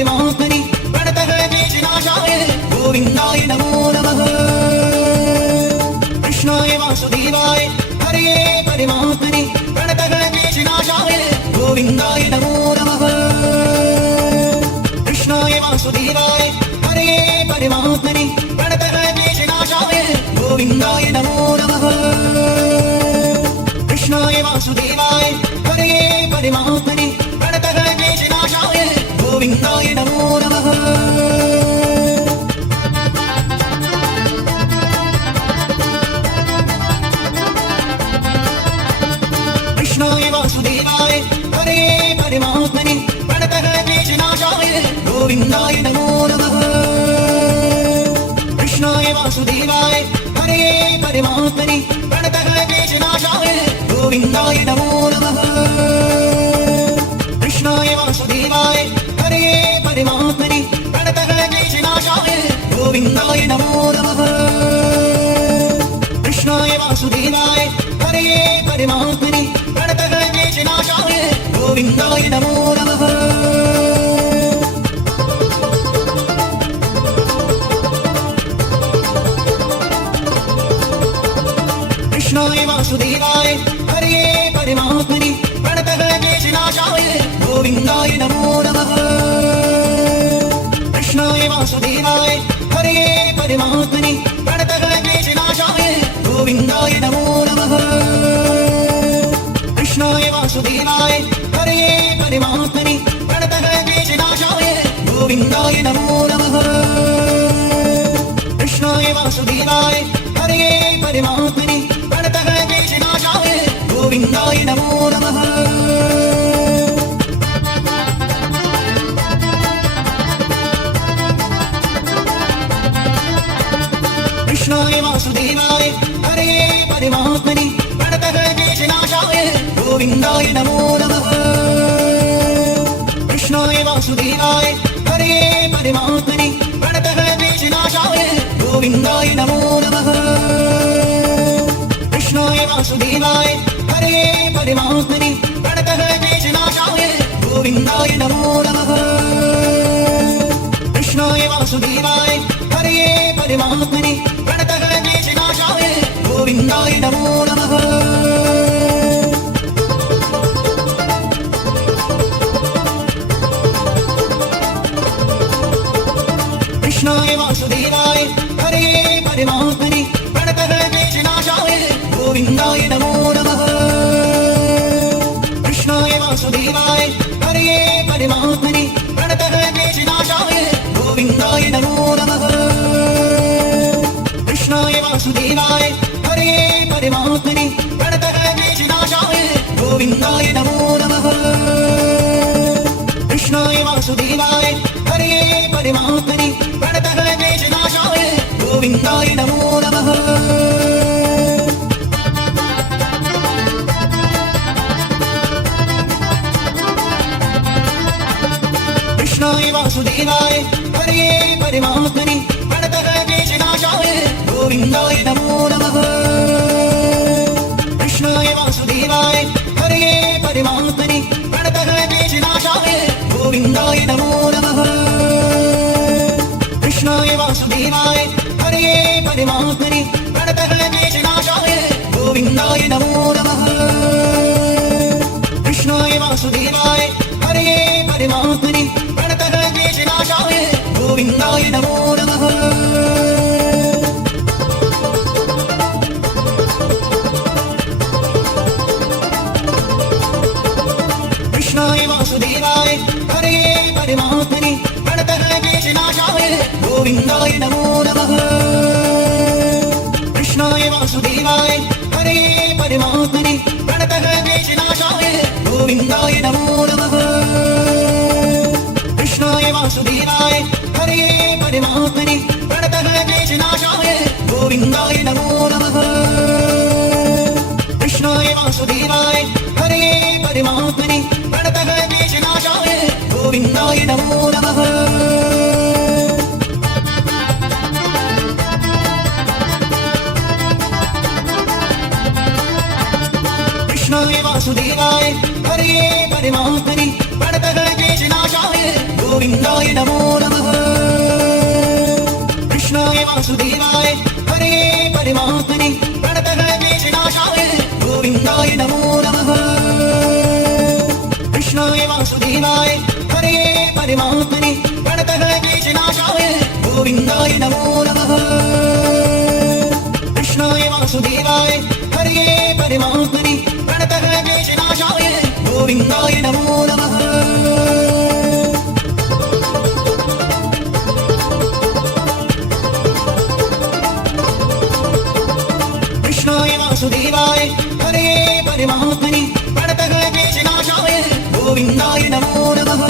परमात्मनि प्रणतः क्लेशनाशाय गोविन्दाय नमो नमः। कृष्णाय वासुदेवाय हरे परमात्मनि प्रणतः क्लेशनाशाय गोविन्दाय नमो नमः। कृष्णाय वासुदेवाय हरे परमात्मनि प्रणतः क्लेशनाशाय गोविन्दाय नमो नमः। कृष्णाय वासुदेवाय हरे परमात्मनि प्रणतः क्लेशनाशाय गोविन्दाय नमो नमः। कृष्णाय वासुदेवाय हरे परमात्मनि प्रणतः क्लेशनाशाय गोविन्दाय नमो नमः। कृष्णाय वासुदेवाय हरे परमात्मनि प्रणतः क्लेशनाशाय गोविन्दाय नमो नमः। कृष्णाय वासुदेवाय हरे परमात्मनि प्रणतः क्लेशनाशाय गोविन्दाय नमो नमः। कृष्णाय वासुदेवाय हरे परमात्मनि प्रणतः क्लेशनाशाय गोविन्दाय नमो नमः। कृष्णाय वासुदेवाय हरे परमात्मनि प्रणतः क्लेशनाशाय गोविन्दाय नमो नमः। कृष्णाय वासुदेवाय हरे परमात्मनि प्रणतः क्लेशनाशाय गोविन्दाय नमो नमः। कृष्णाय वासुदेवाय हरे परमात्मनि प्रणतः क्लेशनाशाय गोविन्दाय नमो नमः। कृष्णाय वासुदेवाय हरे परमात्मनि प्रणतः क्लेशनाशाय गोविन्दाय नमो नमः। कृष्णाय वासुदेवाय हरे परमात्मनि प्रणतः क्लेशनाशाय गोविन्दाय नमो नमः। कृष्णाय वासुदेवाय हरे परमात्मनि प्रणतः क्लेशनाशाय गोविन्दाय नमो नमः। कृष्णाय वासुदेवाय हरे परमात्मनि प्रणतः क्लेशनाशाय गोविन्दाय नमो नमः। कृष्णाय वासुदेवाय हरे परमात्मनि प्रणतः क्लेशनाशाय गोविन्दाय नमो नमः। कृष्णाय वासुदेवाय हरे परमात्मनि प्रणतः क्लेशनाशाय गोविन्दाय नमो नमः। कृष्णाय वासुदेवाय हरे परमात्मनि प्रणतः क्लेशनाशाय गोविन्दाय नमो नमः। कृष्णाय वासुदेवाय हरे परमात्मनि प्रणतः क्लेशनाशाय गोविन्दाय नमो नमः। कृष्णाय वासुदेवाय हरे परमात्मनि प्रणतः क्लेशनाशाय गोविन्दाय नमो नमः। कृष्णाय वासुदेवाय हरे परमात्मनि प्रणतः क्लेशनाशाय गोविन्दाय नमो नमः। कृष्णाय वासुदेवाय हरे परमात्मनि प्रणतः क्लेशनाशाय गोविन्दाय नमो नमः। कृष्णाय वासुदेवाय हरे परमात्मनि प्रणतः क्लेशनाशाय गोविन्दाय नमो नमः। कृष्णाय वासुदेवाय हरे परमात्मनि प्रणतः क्लेशनाशाय गोविन्दाय नमो नमः। कृष्णाय वासुदेवाय हरे परमात्मनि प्रणतः क्लेशनाशाय गोविन्दाय नमो नमः। कृष्णाय वासुदेवाय हरे परमात्मनि प्रणतः क्लेशनाशाय गोविन्दाय नमो नमः। कृष्णाय वासुदेवाय हरे परमात्मनि प्रणतः क्लेशनाशाय गोविन्दाय नमो नमः। कृष्णाय वासुदेवाय हरे परमात्मनि प्रणतः क्लेशनाशाय गोविन्दाय नमो नमः। कृष्णाय वासुदेवाय हरे परमात्मनि प्रणतः क्लेशनाशाय गोविन्दाय नमो नमः। कृष्णाय वासुदेवाय हरे परमात्मने प्रणतः क्लेशनाशाय गोविन्दाय नमो नमः। कृष्णाय वासुदेवाय हरे परमात्मने प्रणतः क्लेशनाशाय गोविन्दाय नमो नमः। कृष्णाय वासुदेवाय हरे परमात्मने प्रणतः क्लेशनाशाय गोविन्दाय नमो नमः। कृष्णाय वासुदेवाय हरे परमात्मने प्रणतः क्लेशनाशाय गोविन्दाय नमो नमः।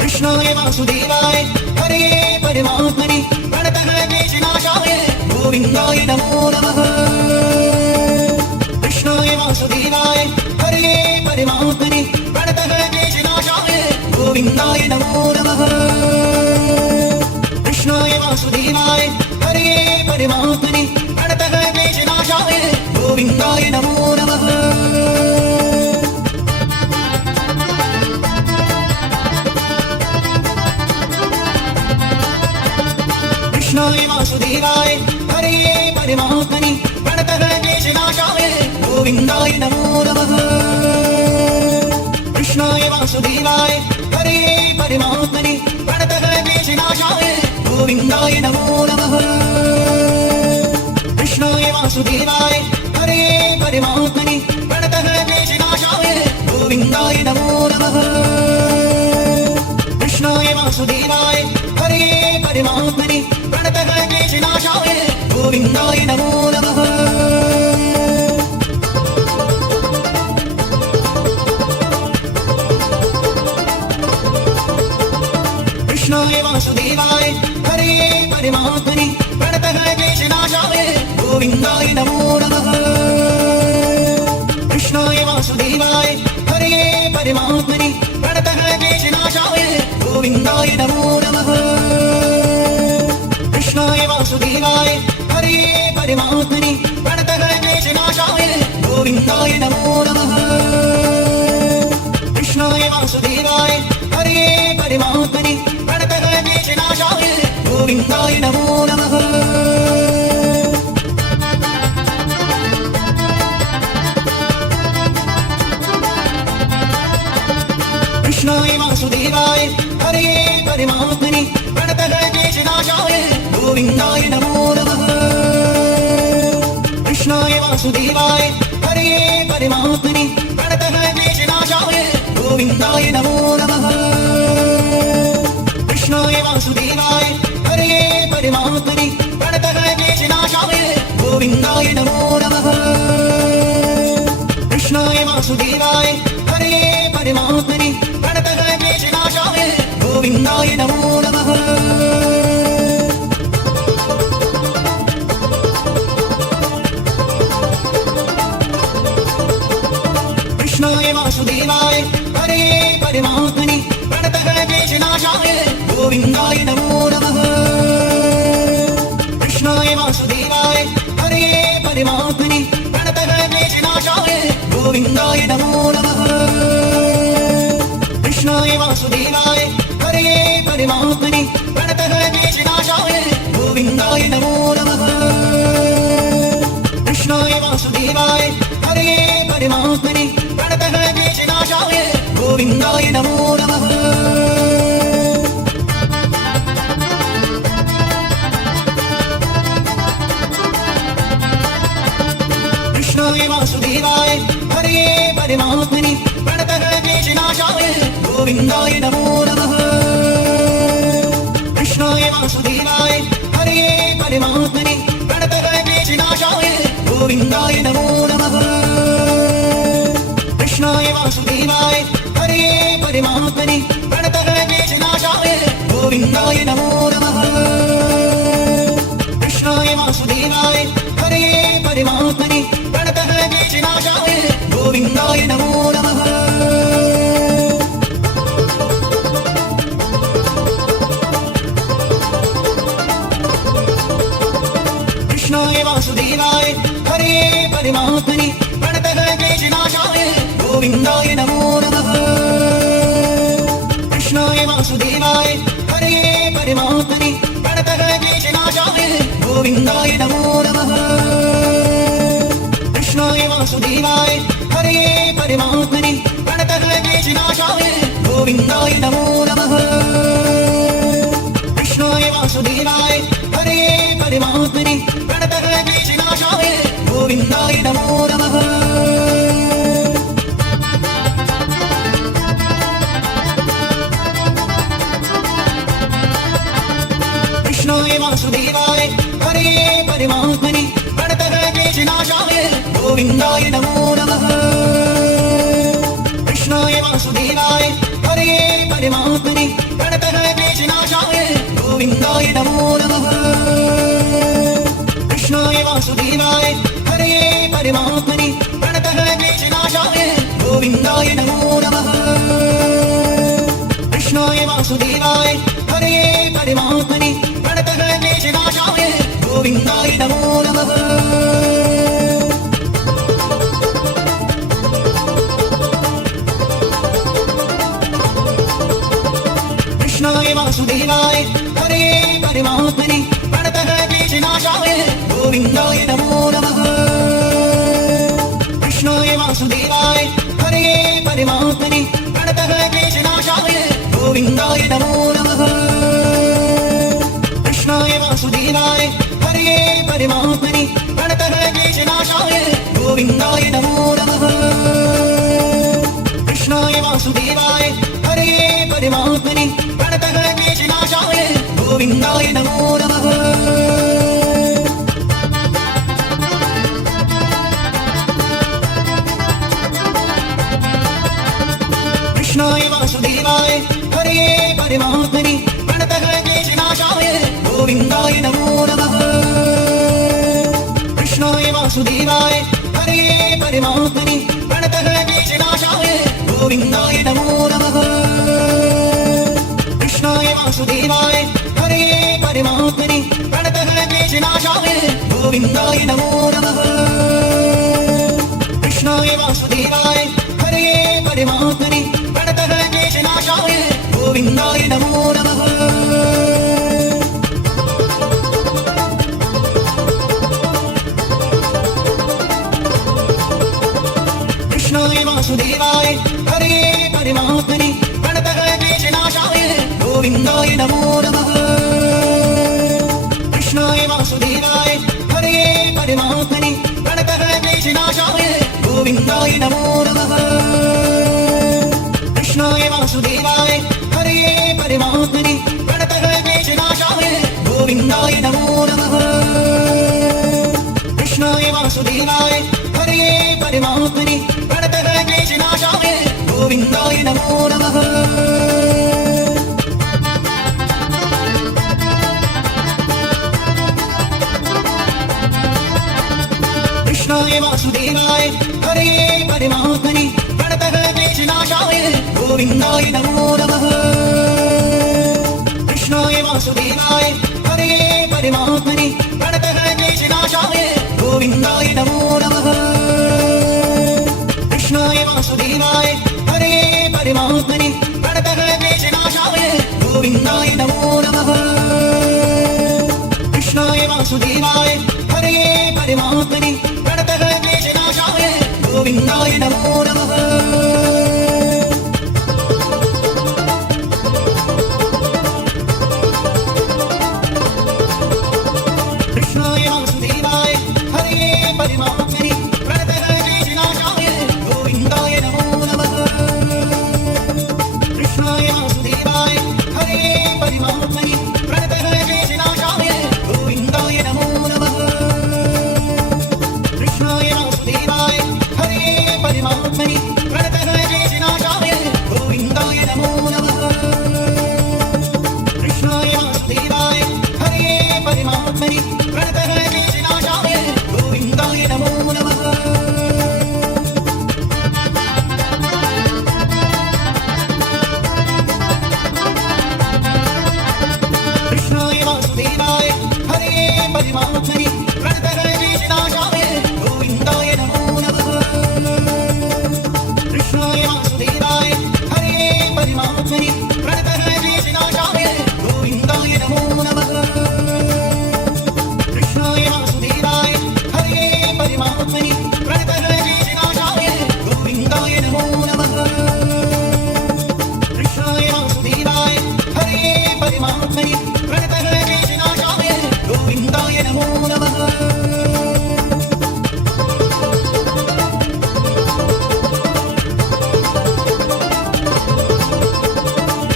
कृष्णाय वासुदेवाय हरे परमात्मने प्रणतः क्लेशनाशाय गोविन्दाय नमो नमः। कृष्णाय वासुदेवाय हरे परमात्मने प्रणतः क्लेशनाशाय गोविन्दाय नमो नमः। कृष्णाय वासुदेवाय हरे परमात्मने प्रणतः क्लेशनाशाय गोविन्दाय नमो नमः। कृष्णाय वासुदेवाय हरे परमात्मने प्रणतः क्लेशनाशाय गोविन्दाय नमो नमः। कृष्णाय वासुदेवाय हरे परमात्मने प्रणतः क्लेशनाशाय गोविन्दाय नमो नमः। कृष्णाय वासुदेवाय हरे परमात्मने प्रणतः क्लेशनाशाय गोविन्दाय नमो नमः। कृष्णाय वासुदेवाय हरे परमात्मने प्रणतः क्लेशनाशाय गोविन्दाय नमो नमः। कृष्णाय वासुदेवाय हरे परमात्मने प्रणतः क्लेशनाशाय गोविन्दाय नमो नमः। कृष्णाय वासुदेवाय हरे परमात्मने प्रणतः क्लेशनाशाय गोविन्दाय नमो नमः। कृष्णाय वासुदेवाय हरे परमात्मने प्रणतः क्लेशनाशाय गोविन्दाय नमो नमः। कृष्णाय वासुदेवाय हरे परमात्मने प्रणतः क्लेशनाशाय गोविन्दाय नमो नमः। कृष्णाय वासुदेवाय हरे परमात्मने प्रणतः क्लेशनाशाय गोविन्दाय नमो नमः। कृष्णाय वासुदेवाय हरे परमात्मने प्रणतः क्लेशनाशाय गोविन्दाय नमो नमः। कृष्णाय वासुदेवाय हरे परमात्मने प्रणतः क्लेशनाशाय गोविन्दाय नमो नमः। कृष्णाय वासुदेवाय हरे परमात्मने प्रणतः क्लेशनाशाय गोविन्दाय नमो नमः। कृष्णाय वासुदेवाय हरे परमात्मने प्रणतः क्लेशनाशाय गोविन्दाय नमो नमः। कृष्णाय वासुदेवाय हरे परमात्मने प्रणतः क्लेशनाशाय गोविन्दाय नमो नमः। कृष्णाय वासुदेवाय हरे परमात्मने प्रणतः क्लेशनाशाय गोविन्दाय नमो नमः। कृष्णाय वासुदेवाय हरे परमात्मने प्रणतः क्लेशनाशाय गोविन्दाय नमो नमः। कृष्णाय वासुदेवाय हरे परमात्मने प्रणतः क्लेशनाशाय गोविन्दाय नमो नमः। कृष्णाय वासुदेवाय हरे परमात्मने प्रणतः क्लेशनाशाय गोविन्दाय नमो नमः। कृष्णाय वासुदेवाय हरे परमात्मने प्रणतः क्लेशनाशाय गोविन्दाय नमो नमः। कृष्णाय वासुदेवाय हरे परमात्मने प्रणतः क्लेशनाशाय गोविन्दाय नमो नमः। कृष्णाय वासुदेवाय हरे परमात्मने प्रणतः क्लेशनाशाय गोविन्दाय नमो नमः। गोविन्दाय नमो नमः कृष्णाय वासुदेवाय हरे परमात्मने प्रणतः क्लेशनाशाय गोविन्दाय नमो नमः कृष्णाय वासुदेवाय हरे परमात्मने प्रणतः क्लेशनाशाय गोविन्दाय नमो नमः कृष्णाय वासुदेवाय हरे परमात्मने प्रणतः क्लेशनाशाय गोविन्दाय नमो नमः कृष्णाय वासुदेवाय हरे परमात्मने प्रणतः क्लेशनाशाय गोविन्दाय नमो नमः कृष्णाय वासुदेवाय हरे परमात्मने प्रणतः क्लेशनाशाय गोविन्दाय नमो नमः कृष्णाय वासुदेवाय हरे परमात्मने प्रणतः क्लेशनाशाय गोविन्दाय नमो नमः कृष्णाय वासुदेवाय हरे परमात्मने प्रणतः क्लेशनाशाय गोविन्दाय नमो नमः कृष्णाय वासुदेवाय हरे परमात्मने प्रणतः क्लेशनाशाय गोविन्दाय नमो नमः कृष्णाय वासुदेवाय हरे परमात्मने प्रणतः क्लेशनाशाय गोविन्दाय नमो नमः कृष्णाय वासुदेवाय हरे परमात्मने प्रणतः क्लेशनाशाय गोविन्दाय नमो नमः कृष्णाय वासुदेवाय हरे परमात्मने प्रणतः क्लेशनाशाय गोविन्दाय नमो नमः कृष्णाय वासुदेवाय हरे परमात्मने प्रणतः क्लेशनाशाय गोविन्दाय नमो नमः कृष्णाय वासुदेवाय हरे परमात्मने प्रणतः क्लेशनाशाय गोविन्दाय नमो नमः कृष्णाय वासुदेवाय हरे परमात्मने प्रणतः क्लेशनाशाय गोविन्दाय नमो नमः कृष्णाय वासुदेवाय हरे परमात्मने प्रणतः क्लेशनाशाय गोविन्दाय नमो नमः कृष्णाय वासुदेवाय हरे परमात्मने प्रणतः क्लेशनाशाय गोविन्दाय नमो नमः कृष्णाय वासुदेवाय हरे परमात्मने प्रणतः क्लेशनाशाय गोविन्दाय नमो नमः कृष्णाय वासुदेवाय हरे परमात्मने प्रणतः क्लेशनाशाय गोविन्दाय नमो नमः कृष्णाय वासुदेवाय हरे परमात्मने प्रणतः क्लेशनाशाय गोविन्दाय नमो नमः कृष्णाय वासुदेवाय हरे परमात्मने प्रणतः क्लेशनाशाय गोविन्दाय नमो नमः कृष्णाय वासुदेवाय हरे परमात्मने प्रणतः क्लेशनाशाय गोविन्दाय नमो नमः कृष्णाय वासुदेवाय हरे परमात्मने प्रणतः क्लेशनाशाय गोविन्दाय नमो नमः कृष्णाय वासुदेवाय हरे परमात्मने प्रणतः क्लेशनाशाय गोविन्दाय नमो नमः कृष्णाय वासुदेवाय हरे परमात्मने प्रणतः क्लेशनाशाय गोविन्दाय नमो नमः कृष्णाय वासुदेवाय हरे परमात्मने प्रणतः क्लेशनाशाय गोविन्दाय नमो नमः कृष्णाय वासुदेवाय हरे परमात्मने प्रणतः नमः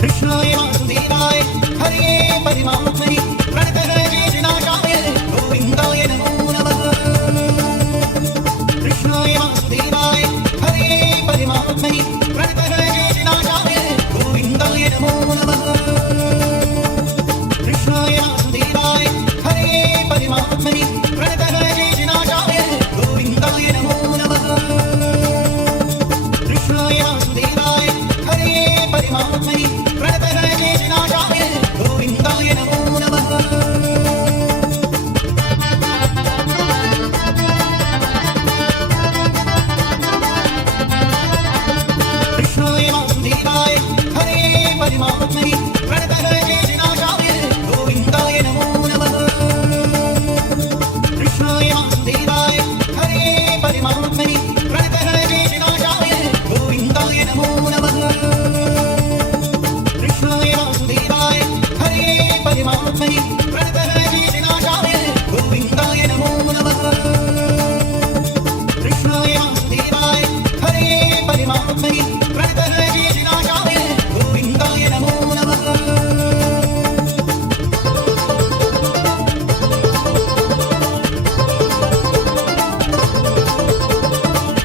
कृष्णाय वासुदेवाय हरे परमात्मने प्रणतहरेशनाशाय गोविन्दाय नमो नमः कृष्णाय वासुदेवाय हरे परमात्मने प्रणतहरेशनाशाय गोविन्दाय नमो नमः कृष्णाय वासुदेवाय हरे परमात्मने प्रणतहरेशनाशाय गोविन्दाय नमो नमः कृष्णाय वासुदेवाय हरे परमात्मने प्रणतहरेशनाशाय गोविन्दाय नमो नमः कृष्णाय वासुदेवाय हरे परमात्मने प्रणतहरेशनाशाय गोविन्दाय नमो नमः कृष्णाय वासुदेवाय हरे परमात्मने प्रणतहरेशनाशाय गोविन्दाय नमो नमः कृष्णाय वासुदेवाय हरे परमात्मने प्रणतहरेशनाशाय गोविन्दाय नमो नमः कृष्णाय वासुदेवाय हरे परमात्मने प्रणतहरेशनाशाय गोविन्दाय नमो नमः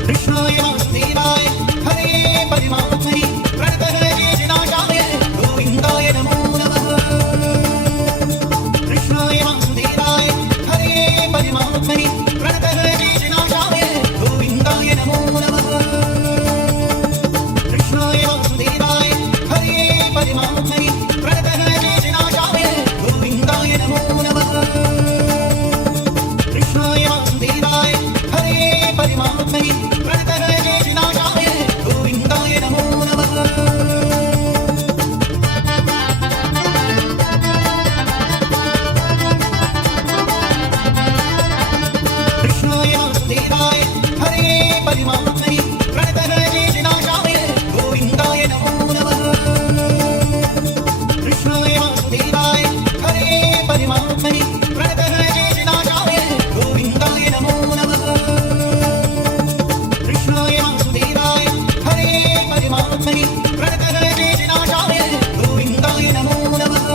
कृष्णाय वासुदेवाय हरे परमात्मने प्रणतहरेशनाशाय गोविन्दाय नमो नमः कृष्णाय वासुदेवाय हरे परमात्मने प्रणतहरेशनाशाय गोविन्दाय नमो नमः कृष्णाय वासुदेवाय हरे परमात्मने प्रणतहरेशनाशाय गोविन्दाय नमो नमः कृष्णाय वासुदेवाय हरे परमात्मने प्रणतहरेशनाशाय गोविन्दाय नमो नमः कृष्णाय वासुदेवाय हरे परमात्मने प्रणतहरेशनाशाय गोविन्दाय नमो नमः कृष्णाय वासुदेवाय हरे परमात्मने प्रणतहरेशनाशाय गोविन्दाय नमो नमः कृष्णाय वासुदेवाय हरे परमात्मने प्रणतहरेशनाशाय गोविन्दाय नमो नमः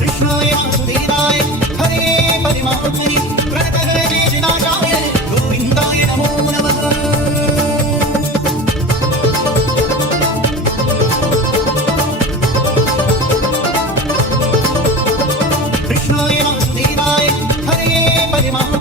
कृष्णाय वासुदेवाय हरे परमात्मने प्रणतहरेशनाशाय गोविन्दाय नमो नमः कृष्णाय वासुदेवाय हरे परमात्मने